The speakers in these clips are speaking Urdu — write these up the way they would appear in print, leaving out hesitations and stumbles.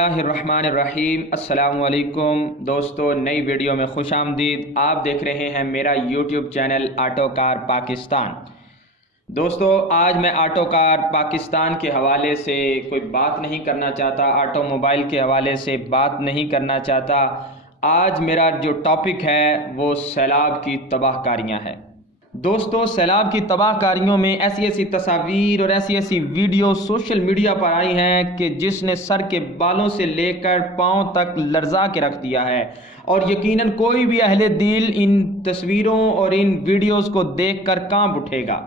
اللہ الرحمن الرحیم۔ السلام علیکم دوستو، نئی ویڈیو میں خوش آمدید۔ آپ دیکھ رہے ہیں میرا یوٹیوب چینل آٹو کار پاکستان۔ دوستو، آج میں آٹو کار پاکستان کے حوالے سے کوئی بات نہیں کرنا چاہتا، آٹو موبائل کے حوالے سے بات نہیں کرنا چاہتا۔ آج میرا جو ٹاپک ہے وہ سیلاب کی تباہ کاریاں ہے۔ دوستو، سیلاب کی تباہ کاریوں میں ایسی تصاویر اور ایسی ویڈیو سوشل میڈیا پر آئی ہیں کہ جس نے سر کے بالوں سے لے کر پاؤں تک لرزا کے رکھ دیا ہے، اور یقیناً کوئی بھی اہل دل ان تصویروں اور ان ویڈیوز کو دیکھ کر کانپ اٹھے گا۔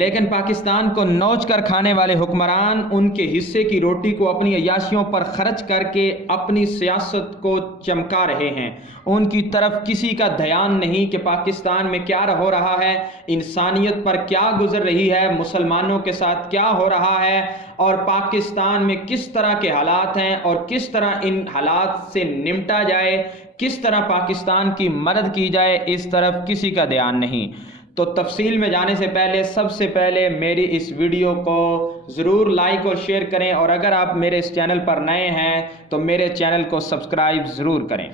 لیکن پاکستان کو نوچ کر کھانے والے حکمران ان کے حصے کی روٹی کو اپنی عیاشیوں پر خرچ کر کے اپنی سیاست کو چمکا رہے ہیں۔ ان کی طرف کسی کا دھیان نہیں کہ پاکستان میں کیا ہو رہا ہے، انسانیت پر کیا گزر رہی ہے، مسلمانوں کے ساتھ کیا ہو رہا ہے، اور پاکستان میں کس طرح کے حالات ہیں اور کس طرح ان حالات سے نمٹا جائے، کس طرح پاکستان کی مدد کی جائے، اس طرف کسی کا دھیان نہیں۔ تو تفصیل میں جانے سے پہلے سب سے پہلے میری اس ویڈیو کو ضرور لائک اور شیئر کریں، اور اگر آپ میرے اس چینل پر نئے ہیں تو میرے چینل کو سبسکرائب ضرور کریں۔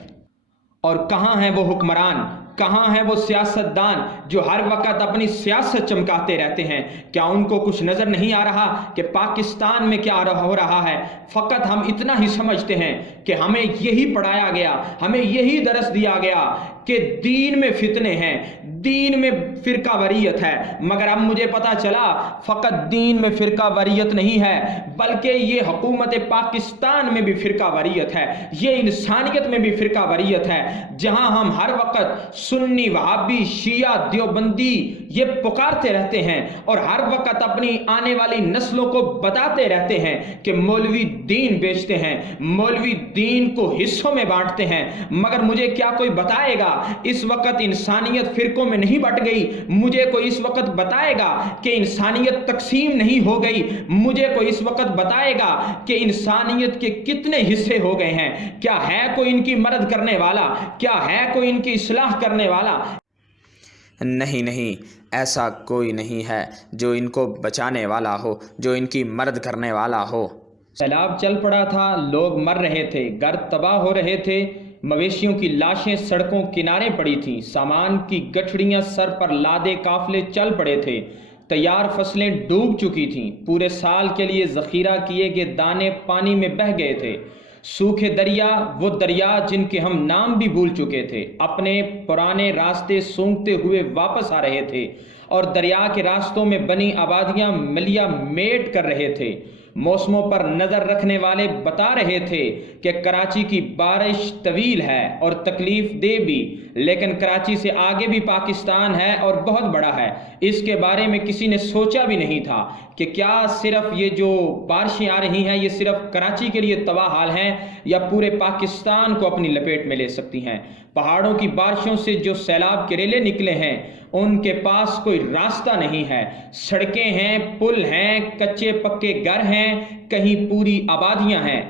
اور کہاں ہیں وہ حکمران، کہاں ہیں وہ سیاستدان جو ہر وقت اپنی سیاست چمکاتے رہتے ہیں؟ کیا ان کو کچھ نظر نہیں آ رہا کہ پاکستان میں کیا ہو رہا ہے؟ فقط ہم اتنا ہی سمجھتے ہیں کہ ہمیں یہی پڑھایا گیا، ہمیں یہی درس دیا گیا کہ دین میں فتنے ہیں، دین میں فرقہ واریت ہے، مگر اب مجھے پتا چلا فقط دین میں فرقہ واریت نہیں ہے، بلکہ یہ حکومت پاکستان میں بھی فرقہ واریت ہے، یہ انسانیت میں بھی فرقہ واریت ہے، جہاں ہم ہر وقت سنی، وہابی، شیعہ، دیوبندی یہ پکارتے رہتے ہیں، اور ہر وقت اپنی آنے والی نسلوں کو بتاتے رہتے ہیں کہ مولوی دین بیچتے ہیں، مولوی دین کو حصوں میں بانٹتے ہیں، مگر مجھے کیا کوئی بتائے گا اس وقت انسانیت فرقوں میں نہیں بٹ گئی؟ مجھے کوئی اس وقت بتائے گا کہ انسانیت تقسیم نہیں ہو گئی؟ مجھے کوئی اس وقت بتائے گا کہ انسانیت کے کتنے حصے ہو گئے ہیں؟ کیا ہے کوئی ان کی مدد کرنے والا؟ کیا ہے کوئی ان کی اصلاح کرنے والا؟ نہیں، ایسا کوئی نہیں ہے جو ان کو بچانے والا ہو، جو ان کی مدد کرنے والا ہو۔ سیلاب چل پڑا تھا، لوگ مر رہے تھے، گھر تباہ ہو رہے تھے، مویشیوں کی لاشیں سڑکوں کنارے پڑی تھیں، سامان کی گٹھڑیاں سر پر لادے قافلے چل پڑے تھے، تیار فصلیں ڈوب چکی تھیں، پورے سال کے لیے ذخیرہ کیے گئے دانے پانی میں بہہ گئے تھے، سوکھے دریا، وہ دریا جن کے ہم نام بھی بھول چکے تھے، اپنے پرانے راستے سونگتے ہوئے واپس آ رہے تھے، اور دریا کے راستوں میں بنی آبادیاں ملیا میٹ کر رہے تھے۔ موسموں پر نظر رکھنے والے بتا رہے تھے کہ کراچی کی بارش طویل ہے اور تکلیف دہ بھی، لیکن کراچی سے آگے بھی پاکستان ہے اور بہت بڑا ہے۔ اس کے بارے میں کسی نے سوچا بھی نہیں تھا کہ کیا صرف یہ جو بارشیں آ رہی ہیں یہ صرف کراچی کے لیے تباہ حال ہیں یا پورے پاکستان کو اپنی لپیٹ میں لے سکتی ہیں۔ پہاڑوں کی بارشوں سے جو سیلاب کے ریلے نکلے ہیں ان کے پاس کوئی راستہ نہیں ہے، سڑکیں ہیں، پل ہیں، کچے پکے گھر ہیں، کہیں پوری آبادیاں ہیں۔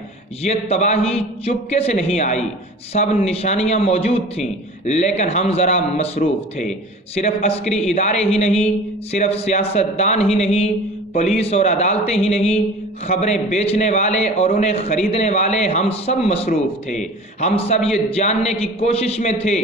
یہ تباہی چپکے سے نہیں آئی، سب نشانیاں موجود تھیں، لیکن ہم ذرا مصروف تھے۔ صرف عسکری ادارے ہی نہیں، صرف سیاستدان ہی نہیں، پولیس اور عدالتیں ہی نہیں، خبریں بیچنے والے اور انہیں خریدنے والے، ہم سب مصروف تھے۔ ہم سب یہ جاننے کی کوشش میں تھے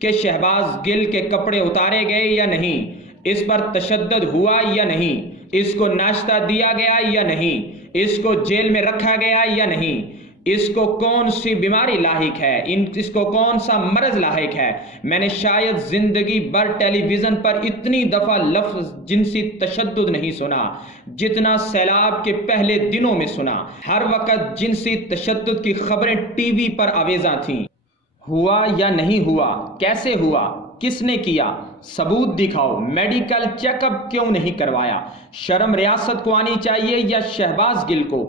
کہ شہباز گل کے کپڑے اتارے گئے یا نہیں، اس پر تشدد ہوا یا نہیں، اس کو ناشتہ دیا گیا یا نہیں، اس کو جیل میں رکھا گیا یا نہیں، اس کو کون سی بیماری لاحق ہے، اس کو کون سا مرض لاحق ہے۔ میں نے شاید زندگی بھر ٹیلی ویژن پر اتنی دفعہ لفظ جنسی تشدد نہیں سنا جتنا سیلاب کے پہلے دنوں میں سنا۔ ہر وقت جنسی تشدد کی خبریں ٹی وی پر آویزاں تھیں۔ ہوا یا نہیں ہوا، کیسے ہوا، کس نے کیا، ثبوت دکھاؤ، میڈیکل چیک اپ کیوں نہیں کروایا، شرم ریاست کو آنی چاہیے یا شہباز گل کو،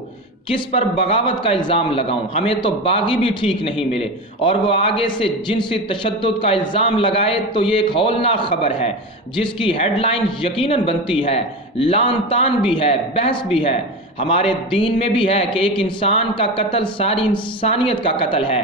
کس پر بغاوت کا الزام لگاؤں، ہمیں تو باغی بھی ٹھیک نہیں ملے، اور وہ آگے سے جنسی تشدد کا الزام لگائے تو یہ ایک ہولناک خبر ہے جس کی ہیڈ لائن یقیناً بنتی ہے، لعن طعن بھی ہے، بحث بھی ہے۔ ہمارے دین میں بھی ہے کہ ایک انسان کا قتل ساری انسانیت کا قتل ہے،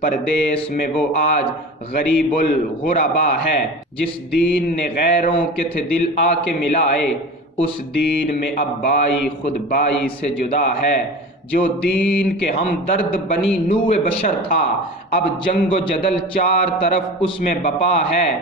پردیس میں وہ آج غریب الغربا ہے۔ جس دین نے غیروں کے تھے دل آ کے ملائے، اس دین میں اب بائی خود بائی سے جدا ہے۔ جو دین کے ہم درد بنی نوع بشر تھا، اب جنگ و جدل چار طرف اس میں بپا ہے۔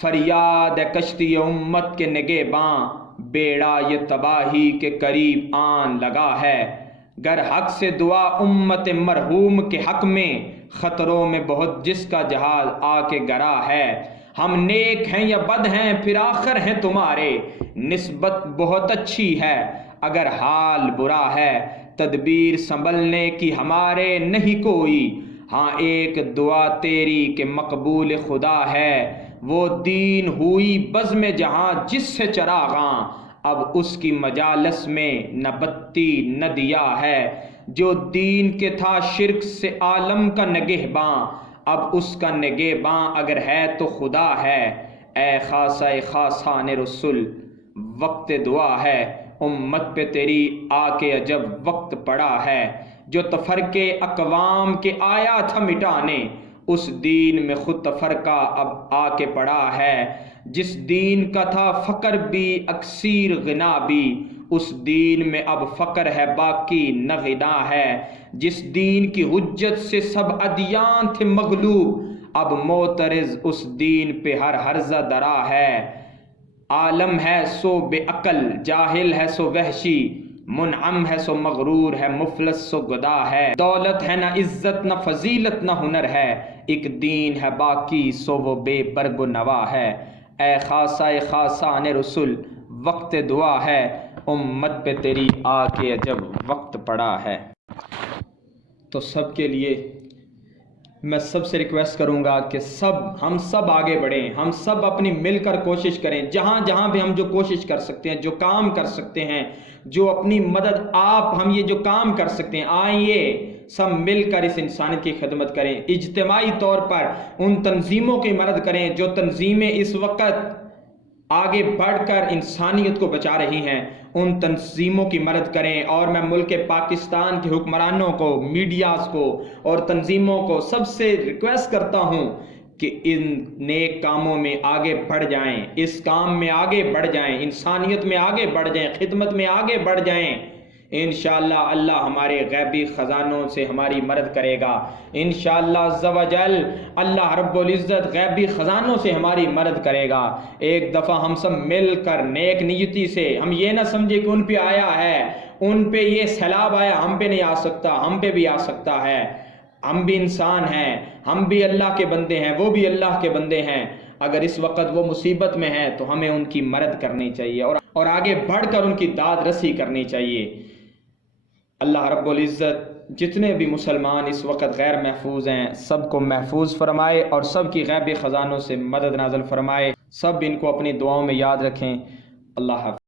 فریاد ہے کشتی امت کے نگہباں، بیڑا یہ تباہی کے قریب آن لگا ہے۔ گر حق سے دعا امت مرحوم کے حق میں، خطروں میں بہت جس کا جہاز آ کے گرا ہے۔ ہم نیک ہیں یا بد ہیں پھر آخر ہیں تمہارے، نسبت بہت اچھی ہے اگر حال برا ہے۔ تدبیر سنبھلنے کی ہمارے نہیں کوئی، ہاں ایک دعا تیری کہ مقبول خدا ہے۔ وہ دین ہوئی بزم جہاں جس سے چراغاں، اب اس کی مجالس میں نہ بتی نہ دیا ہے۔ جو دین کے تھا شرک سے عالم کا نگہباں، اب اس کا نگہباں اگر ہے تو خدا ہے۔ اے خاصہ خاصان رسول وقت دعا ہے، امت پہ تیری آ کے عجب وقت پڑا ہے۔ جو تفرقے اقوام کے آیا تھا مٹانے، اس دین میں خود تفرقہ اب آ کے پڑا ہے۔ جس دین کا تھا فقر بھی اکثیر غنا بھی، اس دین میں اب فقر ہے باقی نہ غنا ہے۔ جس دین کی حجت سے سب ادیان تھے مغلوب، اب معترض اس دین پہ ہر ہرزہ درا ہے۔ عالم ہے سو بے عقل، جاہل ہے سو وحشی، منعم ہے سو مغرور ہے، مفلس سو گدا ہے۔ دولت ہے نہ عزت نہ فضیلت نہ ہنر ہے، ایک دین ہے باقی سو وہ بے برگ و نوا ہے۔ اے خاصہ خاصان رسول وقت دعا ہے، امت پہ تیری آ کے عجب وقت پڑا ہے۔ تو سب کے لیے میں سب سے ریکویسٹ کروں گا کہ ہم سب آگے بڑھیں، ہم سب اپنی مل کر کوشش کریں، جہاں جہاں بھی ہم جو کوشش کر سکتے ہیں، جو کام کر سکتے ہیں، جو اپنی مدد ہم یہ جو کام کر سکتے ہیں، آئیے سب مل کر اس انسانیت کی خدمت کریں۔ اجتماعی طور پر ان تنظیموں کی مدد کریں جو تنظیمیں اس وقت آگے بڑھ کر انسانیت کو بچا رہی ہیں، ان تنظیموں کی مدد کریں۔ اور میں ملک پاکستان کے حکمرانوں کو، میڈیاز کو اور تنظیموں کو سب سے ریکویسٹ کرتا ہوں کہ ان نیک کاموں میں آگے بڑھ جائیں، اس کام میں آگے بڑھ جائیں، انسانیت میں آگے بڑھ جائیں، خدمت میں آگے بڑھ جائیں۔ انشاءاللہ اللہ ہمارے غیبی خزانوں سے ہماری مدد کرے گا، انشاءاللہ عز و جل اللہ رب العزت غیبی خزانوں سے ہماری مدد کرے گا۔ ایک دفعہ ہم سب مل کر نیک نیتی سے، ہم یہ نہ سمجھے کہ ان پہ آیا ہے، ان پہ یہ سیلاب آیا ہم پہ نہیں آ سکتا، ہم پہ بھی آ سکتا ہے۔ ہم بھی انسان ہیں، ہم بھی اللہ کے بندے ہیں، وہ بھی اللہ کے بندے ہیں۔ اگر اس وقت وہ مصیبت میں ہیں تو ہمیں ان کی مدد کرنی چاہیے اور آگے بڑھ کر ان کی داد رسی کرنی چاہیے۔ اللہ رب العزت جتنے بھی مسلمان اس وقت غیر محفوظ ہیں سب کو محفوظ فرمائے اور سب کی غیبی خزانوں سے مدد نازل فرمائے۔ سب ان کو اپنی دعاؤں میں یاد رکھیں۔ اللہ حافظ۔